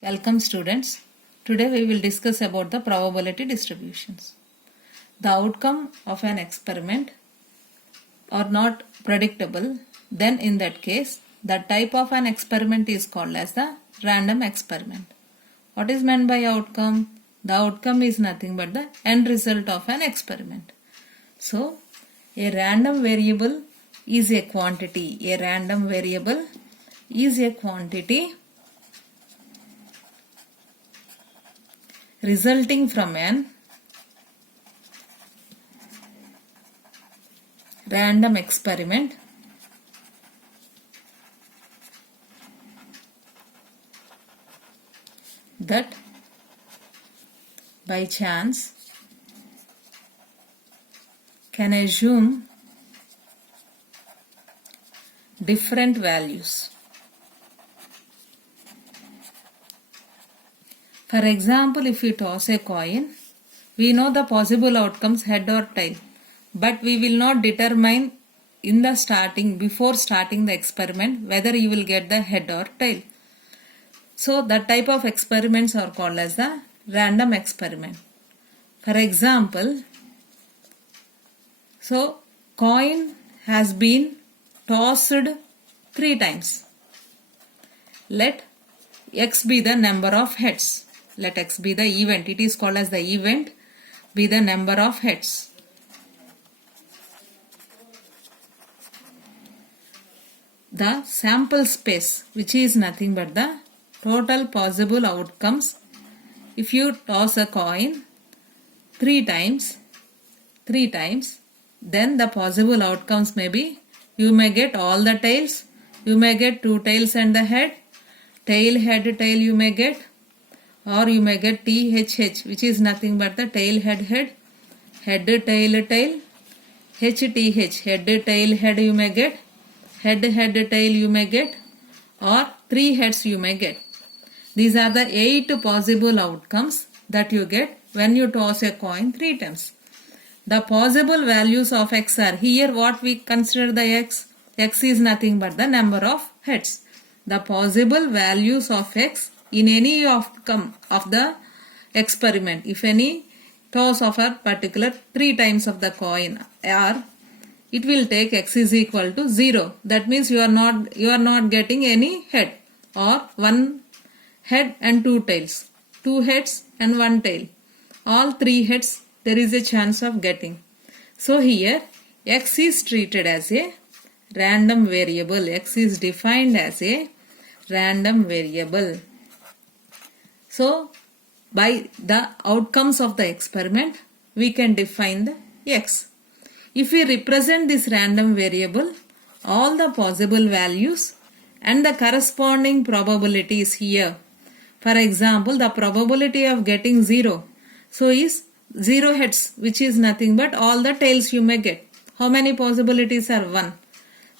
Welcome students. Today we will discuss about the probability distributions. The outcome of an experiment are not predictable, then in that case the type of an experiment is called as the random experiment. What is meant by outcome? The outcome is nothing but the end result of an experiment. So a random variable is a quantity. A random variable is a quantity resulting from an random experiment that by chance can assume different values. For example, if we toss a coin, we know the possible outcomes head or tail, but we will not determine in the before starting the experiment whether you will get the head or tail. So that type of experiments are called as the random experiment. For example, so coin has been tossed 3 times. Let x be the number of heads. Let x be the event. It is called as the event, be the number of heads. The sample space, which is nothing but the total possible outcomes. If you toss a coin 3 times, then the possible outcomes may be you may get all the tails, you may get 2 tails and the head, head, tail you may get, or you may get THH, which is nothing but the tail, head, tail, HTH, head, tail, head you may get, head, tail you may get, or 3 heads you may get. These are the 8 possible outcomes that you get when you toss a coin 3 times. The possible values of x are here. What we consider the x? X is nothing but the number of heads. The possible values of x in any outcome of the experiment, if any toss of a particular 3 times of the coin are, it will take x is equal to 0. That means you are not getting any head, or 1 head and 2 tails, 2 heads and 1 tail, all 3 heads there is a chance of getting. So here x is treated as a random variable. X is defined as a random variable. So by the outcomes of the experiment we can define the x. If we represent this random variable, all the possible values and the corresponding probabilities here. For example, the probability of getting 0, so is 0 heads, which is nothing but all the tails you may get. How many possibilities are 1?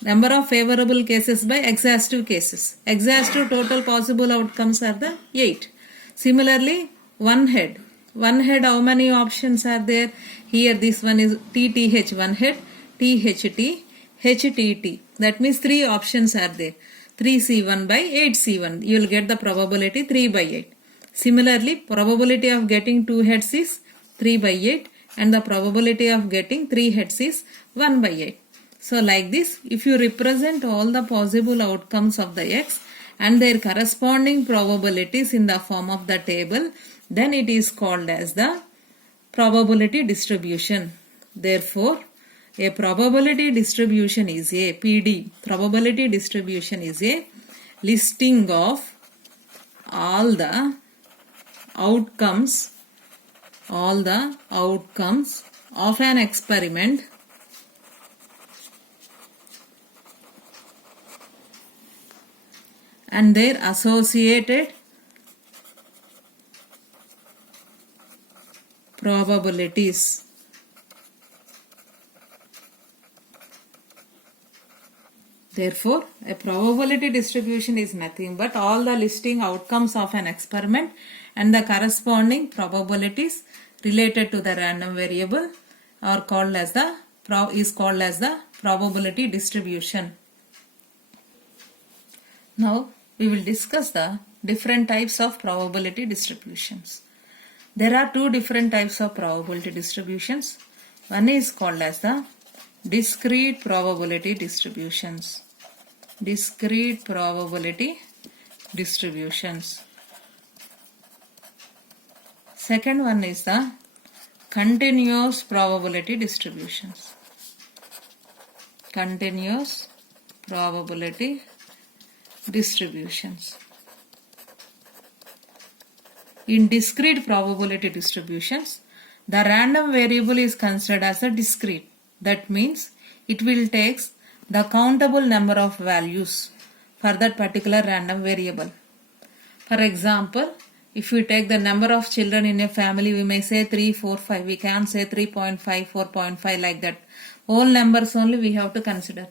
Number of favorable cases by exhaustive cases. Exhaustive total possible outcomes are the 8. Similarly, 1 head. 1 head, how many options are there? Here this one is TTH, 1 head, THT, HTT. That means 3 options are there. 3C1 by 8C1. You will get the probability 3 by 8. Similarly, probability of getting 2 heads is 3 by 8 and the probability of getting 3 heads is 1 by 8. So like this, if you represent all the possible outcomes of the x and their corresponding probabilities in the form of the table, then it is called as the probability distribution. Therefore, a probability distribution is a PD. Probability distribution is a listing of all the outcomes of an experiment and their associated probabilities. Therefore, a probability distribution is nothing but all the listing outcomes of an experiment and the corresponding probabilities related to the random variable are called as the probability distribution. Now we will discuss the different types of probability distributions. There are two different types of probability distributions. One is called as the discrete probability distributions. Discrete probability distributions. Second one is the continuous probability distributions. Continuous probability distributions. In discrete probability distributions, the random variable is considered as a discrete. That means it will take the countable number of values for that particular random variable. For example, if we take the number of children in a family, we may say 3, 4, 5. We can't say 3.5, 4.5 like that. Whole numbers only we have to consider.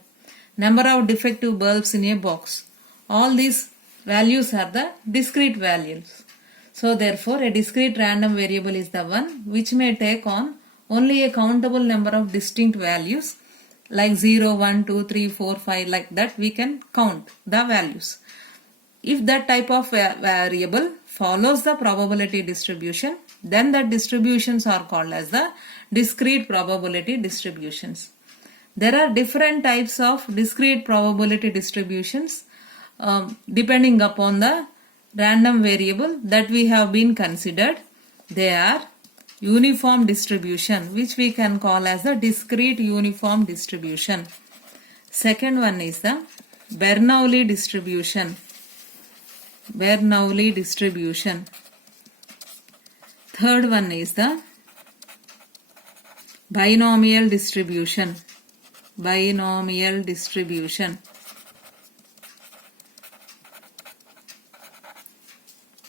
Number of defective bulbs in a box. All these values are the discrete values. So therefore a discrete random variable is the one which may take on only a countable number of distinct values like 0, 1, 2, 3, 4, 5 like that we can count the values. If that type of variable follows the probability distribution, then the distributions are called as the discrete probability distributions. There are different types of discrete probability distributions depending upon the random variable that we have been considered. They are uniform distribution, which we can call as the discrete uniform distribution. Second one is the Bernoulli distribution. Bernoulli distribution. Third one is the binomial distribution. Binomial distribution.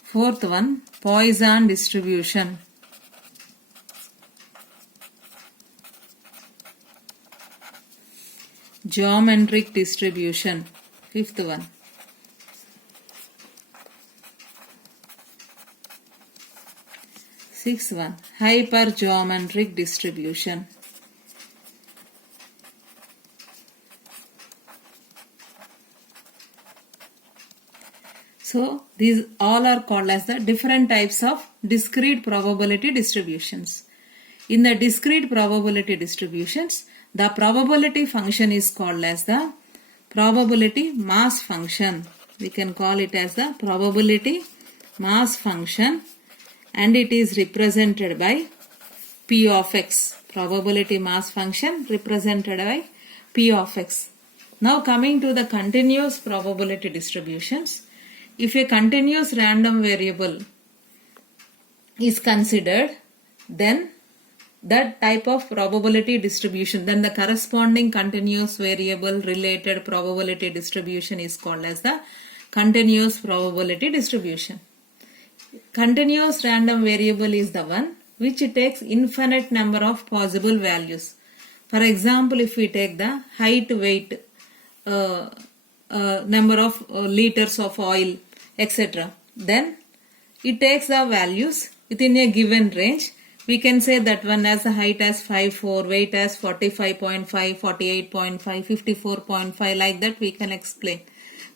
Fourth one, Poisson distribution. Geometric distribution. Fifth one. Sixth one, hypergeometric distribution. So these all are called as the different types of discrete probability distributions. In the discrete probability distributions, the probability function is called as the probability mass function. We can call it as the probability mass function, and it is represented by P of x. Probability mass function represented by P of x. Now coming to the continuous probability distributions. If a continuous random variable is considered, then that type of probability distribution, then the corresponding continuous variable related probability distribution is called as the continuous probability distribution. Continuous random variable is the one which takes infinite number of possible values. For example, if we take the height, weight, number of liters of oil, etc., then it takes the values within a given range. We can say that one as a height as 5'4", weight as 45.5, 48.5, 54.5, like that we can explain.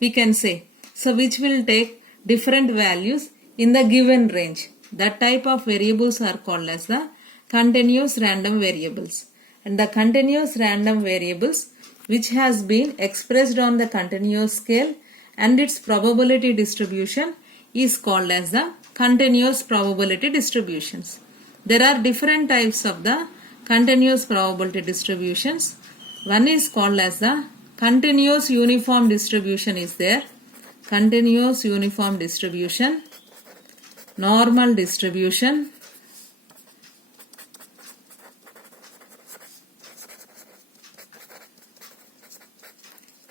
We can say, so which will take different values in the given range. That type of variables are called as the continuous random variables. And the continuous random variables which has been expressed on the continuous scale and its probability distribution is called as the continuous probability distributions. There are different types of the continuous probability distributions. One is called as the continuous uniform distribution is there. Continuous uniform distribution, normal distribution,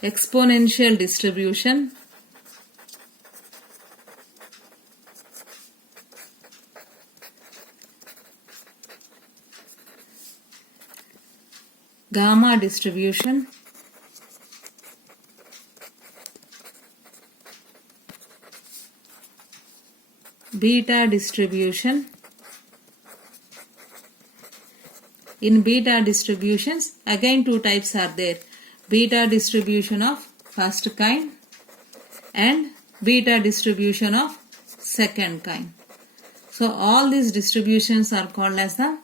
exponential distribution, gamma distribution, beta distribution. In beta distributions, again two types are there. Beta distribution of first kind and beta distribution of second kind. So all these distributions are called as the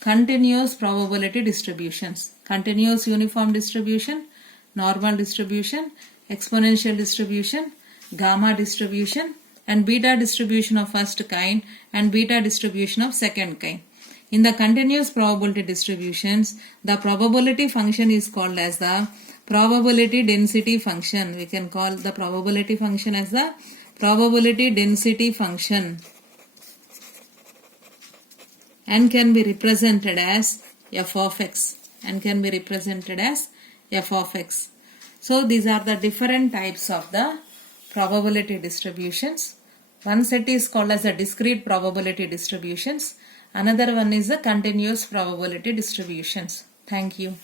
continuous probability distributions. Continuous uniform distribution, normal distribution, exponential distribution, gamma distribution, and beta distribution of first kind and beta distribution of second kind. In the continuous probability distributions, the probability function is called as the probability density function. We can call the probability function as the probability density function and can be represented as f of x and can be represented as f of x. So these are the different types of the probability distributions. One set is called as the discrete probability distributions. Another one is the continuous probability distributions. Thank you.